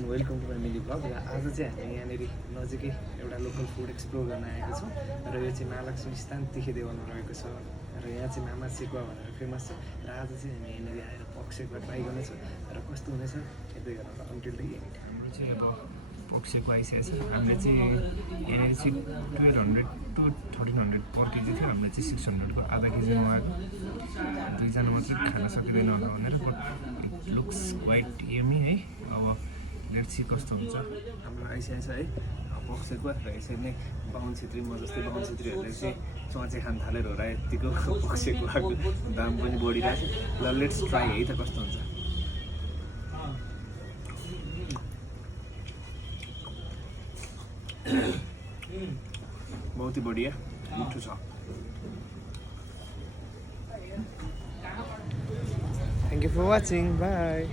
And welcome to my मिली blog. आज चाहिँ हामी यहाँनिर नजिकै एउटा लोकल फुड एक्सप्लोर गर्न आएको छौँ र यो चाहिँ महालक्ष्मी स्थान तिखेदेवनमा रहेको छ र यहाँ चाहिँ मामा सेकुवा भनेर फेमस छ र आज चाहिँ हामी यहाँनिर आएर पक सेकुवा ट्राई गर्नेछौँ र कस्तो हुनेछ यतै गरेर अन्टिल द एन्ड। हाम्रो चाहिँ अब पक सेकुवा आइसकेको छ। हामीले चाहिँ यहाँनिर चाहिँ 1200 to 1300 पर केजी थियो, हामीले चाहिँ 600 को आधा केजी मगाएको। दुईजना मात्रै खान सकिँदैन होला भनेर, but it looks quite yummy है। अब लेट्स सी कस्तो हुन्छ। हाम्रो आइसकेको छ है पक सेकुवा र यसरी नै बाहुन छेत्री म जस्तै बाहुन छेत्रीहरूले चाहिँ चचे खान थालेर होला यतिको पक सेकुवाको दाम पनि बढिरहेको छ। ल लेट्स ट्राई है त कस्तो हुन्छ। बहुत ही बढ़िया मिठो छ। Thank you for watching, bye.